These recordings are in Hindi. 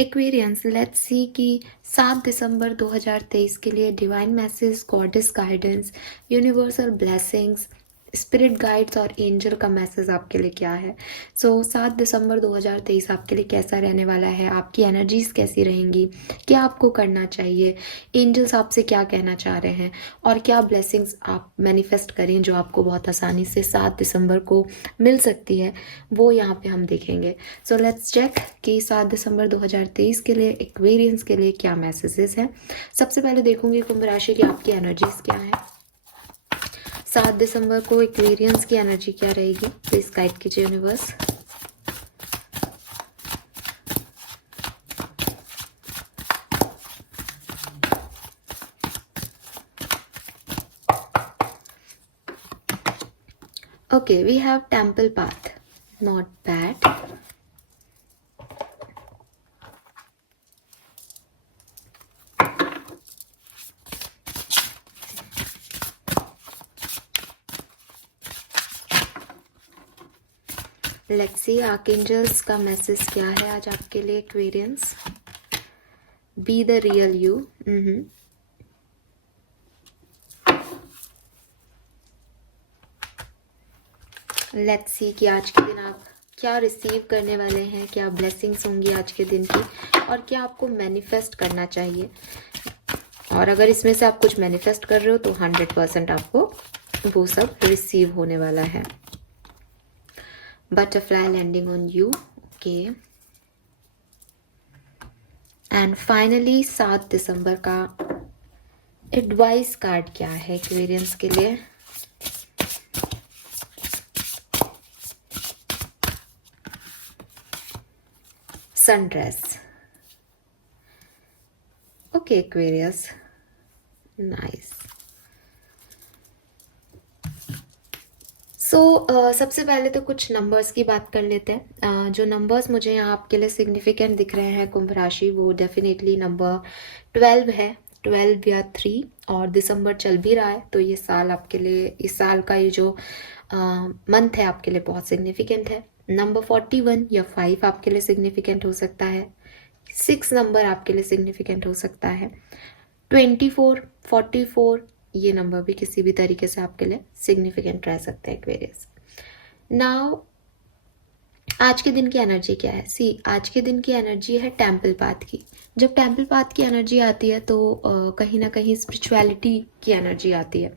एक्वेरियंस, लेट्स सी कि 7 दिसंबर 2023 के लिए divine message, goddess guidance, universal blessings, spirit guides और एंजल का मैसेज आपके लिए क्या है। 7 दिसंबर 2023 आपके लिए कैसा रहने वाला है, आपकी एनर्जीज कैसी रहेंगी, क्या आपको करना चाहिए, एंजल्स आपसे क्या कहना चाह रहे हैं और क्या ब्लेसिंग्स आप मैनिफेस्ट करें जो आपको बहुत आसानी से 7 दिसंबर को मिल सकती है, वो यहाँ पे हम देखेंगे। सो लेट्स चेक कि 7 दिसंबर 2023 के लिए एक्वेरियंस के लिए क्या मैसेजेस हैं। सबसे पहले देखूंगी कुंभ राशि की आपकी एनर्जीज क्या है। 7 दिसंबर को एक्वेरियंस की एनर्जी क्या रहेगी, प्लीज गाइड कीजिए universe. Okay, we have temple path, not bad. Let's see archangels का मैसेज क्या है आज आपके लिए Aquarians. Be the real you. Let's see कि आज के दिन आप क्या रिसीव करने वाले हैं, क्या ब्लेसिंग्स होंगी आज के दिन की और क्या आपको मैनिफेस्ट करना चाहिए। और अगर इसमें से आप कुछ मैनिफेस्ट कर रहे हो तो 100% आपको वो सब रिसीव होने वाला है। Butterfly landing on you, okay. And finally 7 दिसंबर का एडवाइस कार्ड क्या है एक्वेरियंस के लिए। Sundress, okay Aquarius, nice. सबसे पहले तो कुछ नंबर्स की बात कर लेते हैं। जो नंबर्स मुझे यहाँ आपके लिए सिग्निफिकेंट दिख रहे हैं कुंभ राशि, वो डेफिनेटली नंबर 12 है। 12 या 3 और दिसंबर चल भी रहा है, तो ये साल आपके लिए, इस साल का ये जो मंथ है आपके लिए बहुत सिग्निफिकेंट है। नंबर 41 या 5 आपके लिए सिग्निफिकेंट हो सकता है। 6 नंबर आपके लिए सिग्निफिकेंट हो सकता है। 24, 44 ये नंबर भी किसी भी तरीके से आपके लिए सिग्निफिकेंट रह सकते हैं एक्वेरियस। नाउ आज के दिन की एनर्जी क्या है। सी, आज के दिन की एनर्जी है टेम्पल पाथ की। जब टेम्पल पाथ की एनर्जी आती है तो कहीं ना कहीं स्पिरिचुअलिटी की एनर्जी आती है।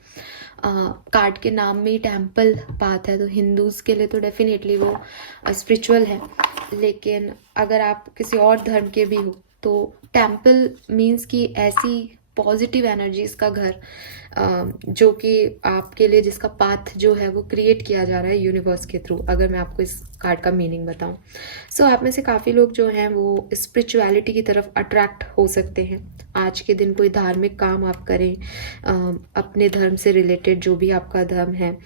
कार्ड के नाम में ही टेम्पल पाथ है, तो हिंदूज के लिए तो डेफिनेटली वो स्पिरिचुअल है। लेकिन अगर आप किसी और धर्म के भी हो तो टेम्पल मीन्स कि ऐसी पॉजिटिव एनर्जीज का घर जो कि आपके लिए, जिसका पाथ जो है वो क्रिएट किया जा रहा है यूनिवर्स के थ्रू। अगर मैं आपको इस कार्ड का मीनिंग बताऊं, आप में से काफ़ी लोग जो हैं वो स्पिरिचुअलिटी की तरफ अट्रैक्ट हो सकते हैं। आज के दिन कोई धार्मिक काम आप करें, अपने धर्म से रिलेटेड, जो भी आपका धर्म है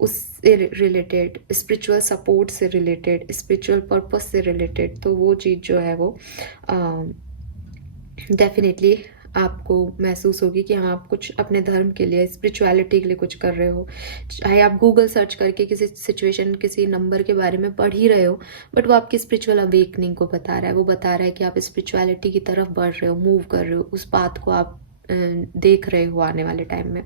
उससे रिलेटेड, स्पिरिचुअल सपोर्ट से रिलेटेड, स्पिरिचुअल पर्पस से रिलेटेड, तो वो चीज़ जो है वो डेफिनेटली आपको महसूस होगी कि हाँ, आप कुछ अपने धर्म के लिए, स्पिरिचुअलिटी के लिए कुछ कर रहे हो। चाहे आप गूगल सर्च करके किसी सिचुएशन, किसी नंबर के बारे में पढ़ ही रहे हो, बट वो आपकी स्पिरिचुअल अवेकनिंग को बता रहा है। वो बता रहा है कि आप स्पिरिचुअलिटी की तरफ बढ़ रहे हो, मूव कर रहे हो, उस बात को आप देख रहे हो आने वाले टाइम में।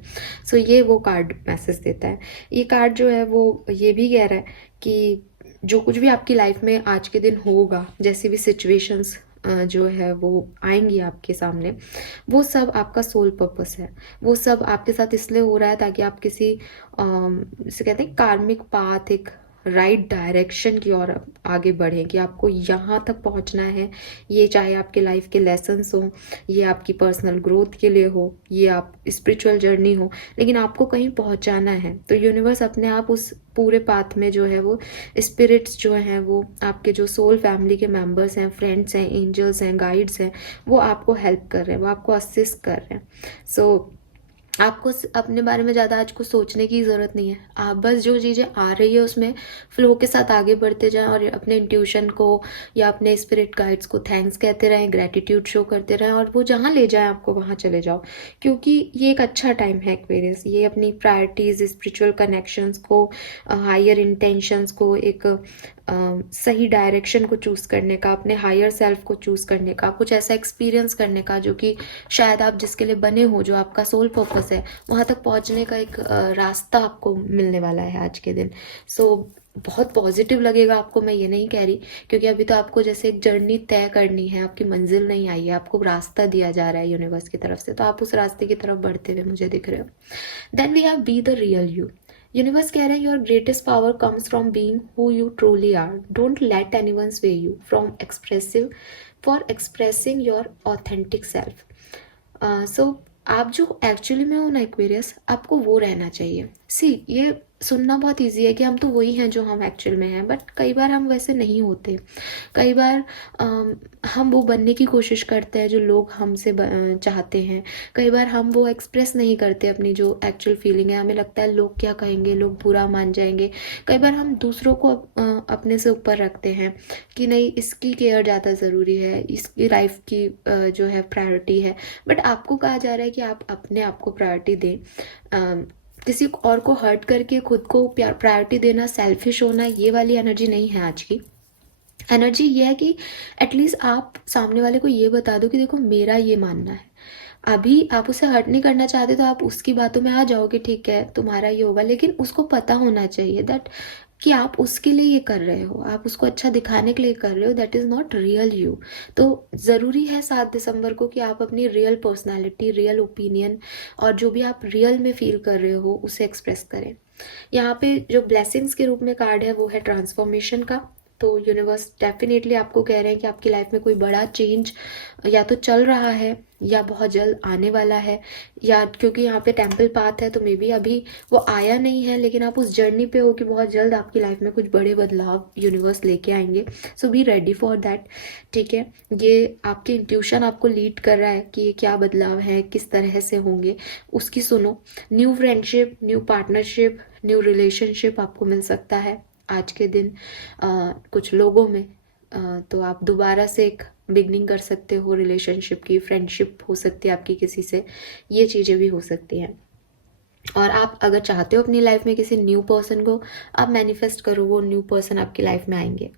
ये वो कार्ड मैसेज देता है। ये कार्ड जो है वो ये भी कह रहा है कि जो कुछ भी आपकी लाइफ में आज के दिन होगा, जैसी भी सिचुएशंस जो है वो आएंगी आपके सामने, वो सब आपका सोल पर्पस है। वो सब आपके साथ इसलिए हो रहा है ताकि आप किसी जिसे कहते हैं कार्मिक पाथ, एक राइट डायरेक्शन की ओर आगे बढ़ें, कि आपको यहाँ तक पहुँचना है। ये चाहे आपके लाइफ के लेसन्स हो, ये आपकी पर्सनल ग्रोथ के लिए हो, ये आप स्पिरिचुअल जर्नी हो, लेकिन आपको कहीं पहुँचाना है। तो यूनिवर्स अपने आप उस पूरे पाथ में जो है वो स्पिरिट्स जो हैं, वो आपके जो सोल फैमिली के मेंबर्स हैं, फ्रेंड्स हैं, एंजल्स हैं, गाइड्स हैं, वो आपको हेल्प कर रहे हैं, वो आपको असिस्ट कर रहे हैं। आपको अपने बारे में ज़्यादा आज को सोचने की ज़रूरत नहीं है। आप बस जो चीज़ें आ रही है उसमें फ्लो के साथ आगे बढ़ते जाएं और अपने इंट्यूशन को या अपने स्पिरिट गाइड्स को थैंक्स कहते रहें, ग्रेटिट्यूड शो करते रहें, और वो जहाँ ले जाएं आपको वहाँ चले जाओ। क्योंकि ये एक अच्छा टाइम है एक्वेरियस। ये अपनी प्रायोरिटीज़, स्पिरिचुअल कनेक्शंस को, हायर इंटेंशंस को, एक सही डायरेक्शन को चूज़ करने का, अपने हायर सेल्फ को चूज़ करने का, कुछ ऐसा एक्सपीरियंस करने का जो कि शायद आप जिसके लिए बने हो, जो आपका सोल पर्पस है, वहाँ तक पहुँचने का एक रास्ता आपको मिलने वाला है आज के दिन। सो बहुत पॉजिटिव लगेगा आपको, मैं ये नहीं कह रही, क्योंकि अभी तो आपको जैसे एक जर्नी तय करनी है, आपकी मंजिल नहीं आई है, आपको रास्ता दिया जा रहा है यूनिवर्स की तरफ से, तो आप उस रास्ते की तरफ बढ़ते हुए मुझे दिख रहे हो। Then we have be the real you. Universe कह रहा है your greatest power comes from being who you truly are. Don't let anyone sway you from expressing your authentic self. So आप जो एक्चुअली में हो ना एक्वेरियस, आपको वो रहना चाहिए। सी, ये सुनना बहुत इजी है कि हम तो वही हैं जो हम एक्चुअल में हैं, बट कई बार हम वैसे नहीं होते। कई बार हम वो बनने की कोशिश करते हैं जो लोग हमसे चाहते हैं। कई बार हम वो एक्सप्रेस नहीं करते अपनी जो एक्चुअल फीलिंग है, हमें लगता है लोग क्या कहेंगे, लोग बुरा मान जाएंगे। कई बार हम दूसरों को अपने से ऊपर रखते हैं कि नहीं, इसकी केयर ज़्यादा ज़रूरी है, इसकी लाइफ की जो है प्रायोरिटी है। बट आपको कहा जा रहा है कि आप अपने आप को प्रायोरिटी दें। किसी और को हर्ट करके खुद को प्रायोरिटी देना, सेल्फिश होना, ये वाली एनर्जी नहीं है आज की। एनर्जी ये है कि एटलीस्ट आप सामने वाले को ये बता दो कि देखो मेरा ये मानना है। अभी आप उसे हर्ट नहीं करना चाहते तो आप उसकी बातों में आ जाओ कि ठीक है तुम्हारा ये होगा, लेकिन उसको पता होना चाहिए दैट कि आप उसके लिए ये कर रहे हो, आप उसको अच्छा दिखाने के लिए कर रहे हो, that is not real you. तो ज़रूरी है 7 दिसंबर को कि आप अपनी रियल पर्सनालिटी, रियल ओपिनियन और जो भी आप रियल में फील कर रहे हो उसे एक्सप्रेस करें। यहाँ पे जो ब्लेसिंग्स के रूप में कार्ड है वो है ट्रांसफॉर्मेशन का। तो यूनिवर्स डेफिनेटली आपको कह रहे हैं कि आपकी लाइफ में कोई बड़ा चेंज या तो चल रहा है या बहुत जल्द आने वाला है, या क्योंकि यहाँ पे टेम्पल पाथ है तो मे बी अभी वो आया नहीं है, लेकिन आप उस जर्नी पे हो कि बहुत जल्द आपकी लाइफ में कुछ बड़े बदलाव यूनिवर्स लेके आएंगे। सो बी रेडी फॉर दैट। ठीक है, ये आपके इंट्यूशन आपको लीड कर रहा है कि ये क्या बदलाव है, किस तरह से होंगे, उसकी सुनो। New friendship, new partnership, new relationship आपको मिल सकता है आज के दिन कुछ लोगों में। तो आप दोबारा से एक बिगनिंग कर सकते हो रिलेशनशिप की, फ्रेंडशिप हो सकती है आपकी किसी से, ये चीज़ें भी हो सकती हैं। और आप अगर चाहते हो अपनी लाइफ में किसी न्यू पर्सन को, आप मैनिफेस्ट करो वो न्यू पर्सन आपकी लाइफ में आएंगे।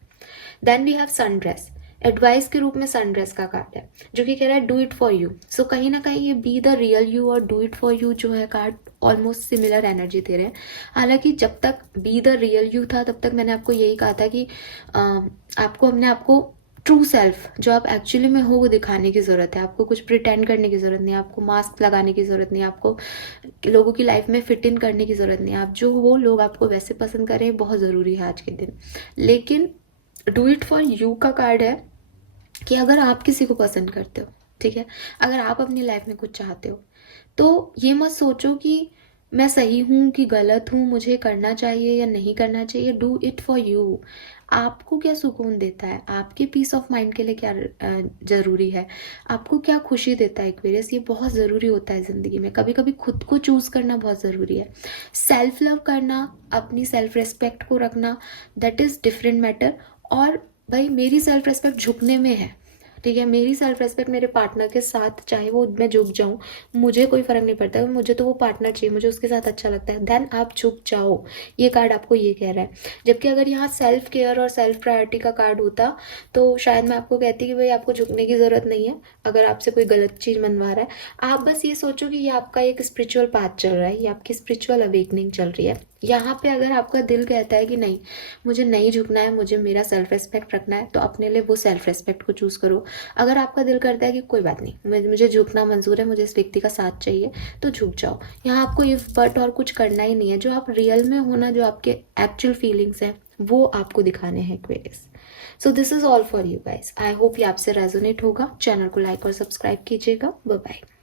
Then we have sundress. Advice के रूप में सनड्रेस का कार्ड है जो कि कह रहा है डू इट फॉर यू। सो कहीं ना कहीं ये बी द रियल यू और डू इट फॉर यू जो है कार्ड ऑलमोस्ट सिमिलर एनर्जी दे रहे हैं। हालांकि जब तक बी द रियल यू था तब तक मैंने आपको यही कहा था कि आपको अपने आप को ट्रू सेल्फ जो आप एक्चुअली में हो वो दिखाने की ज़रूरत है। आपको कुछ प्रिटेंड करने की ज़रूरत नहीं है, आपको मास्क लगाने की ज़रूरत नहीं है, आपको लोगों की लाइफ में फिट इन करने की ज़रूरत नहीं है। आप जो हो, लोग आपको वैसे पसंद करें, बहुत ज़रूरी है आज के दिन। लेकिन डू इट फॉर यू का कार्ड है कि अगर आप किसी को पसंद करते हो, ठीक है, अगर आप अपनी लाइफ में कुछ चाहते हो, तो ये मत सोचो कि मैं सही हूँ कि गलत हूँ, मुझे करना चाहिए या नहीं करना चाहिए। Do it for you. आपको क्या सुकून देता है, आपके पीस ऑफ माइंड के लिए क्या ज़रूरी है, आपको क्या खुशी देता है एक्वेरियस, ये बहुत ज़रूरी होता है ज़िंदगी में। कभी कभी खुद को चूज़ करना बहुत ज़रूरी है। सेल्फ लव करना, अपनी सेल्फ रिस्पेक्ट को रखना, दैट इज़ डिफरेंट मैटर। और भाई मेरी सेल्फ रिस्पेक्ट झुकने में है, ठीक है, मेरी सेल्फ रेस्पेक्ट मेरे पार्टनर के साथ, चाहे वो मैं झुक जाऊँ, मुझे कोई फर्क नहीं पड़ता, मुझे तो वो पार्टनर चाहिए, मुझे उसके साथ अच्छा लगता है, देन आप झुक जाओ। ये कार्ड आपको ये कह रहा है। जबकि अगर यहाँ सेल्फ केयर और सेल्फ प्रायोरिटी का कार्ड होता तो शायद मैं आपको कहती कि भाई आपको झुकने की ज़रूरत नहीं है अगर आपसे कोई गलत चीज़ मनवा रहा है। आप बस ये सोचो कि ये आपका एक स्पिरिचुअल पाथ चल रहा है, ये आपकी स्पिरिचुअल अवेकनिंग चल रही है। यहाँ पे अगर आपका दिल कहता है कि नहीं मुझे नहीं झुकना है, मुझे मेरा सेल्फ रेस्पेक्ट रखना है, तो अपने लिए वो सेल्फ रेस्पेक्ट को चूज़ करो। अगर आपका दिल करता है कि कोई बात नहीं, मुझे झुकना मंजूर है, मुझे इस व्यक्ति का साथ चाहिए, तो झुक जाओ। यहाँ आपको इफ बट और कुछ करना ही नहीं है। जो आप रियल में होना, जो आपके एक्चुअल फीलिंग्स हैं वो आपको दिखाने हैं Aquarius. So this is all for you guys. I hope ये आपसे रेजोनेट होगा। चैनल को लाइक और सब्सक्राइब कीजिएगा। Bye bye.